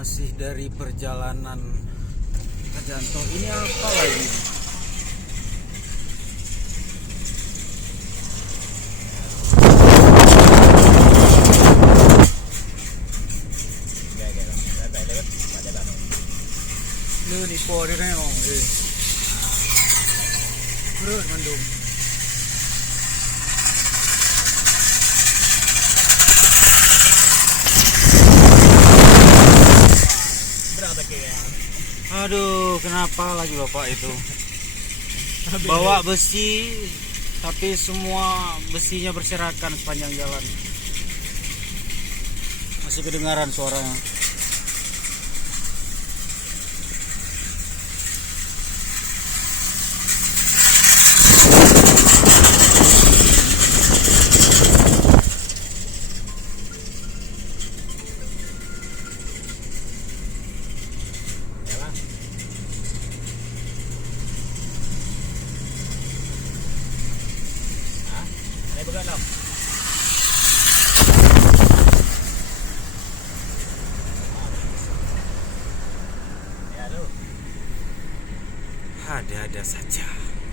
Masih dari perjalanan ke Janto. Ini apa lagi? Lu ni po dia ni ong. Perut mandum. Aduh, kenapa lagi bapak itu? Bawa besi, tapi semua besinya berserakan sepanjang jalan. Masih kedengaran suaranya. Ada-ada saja.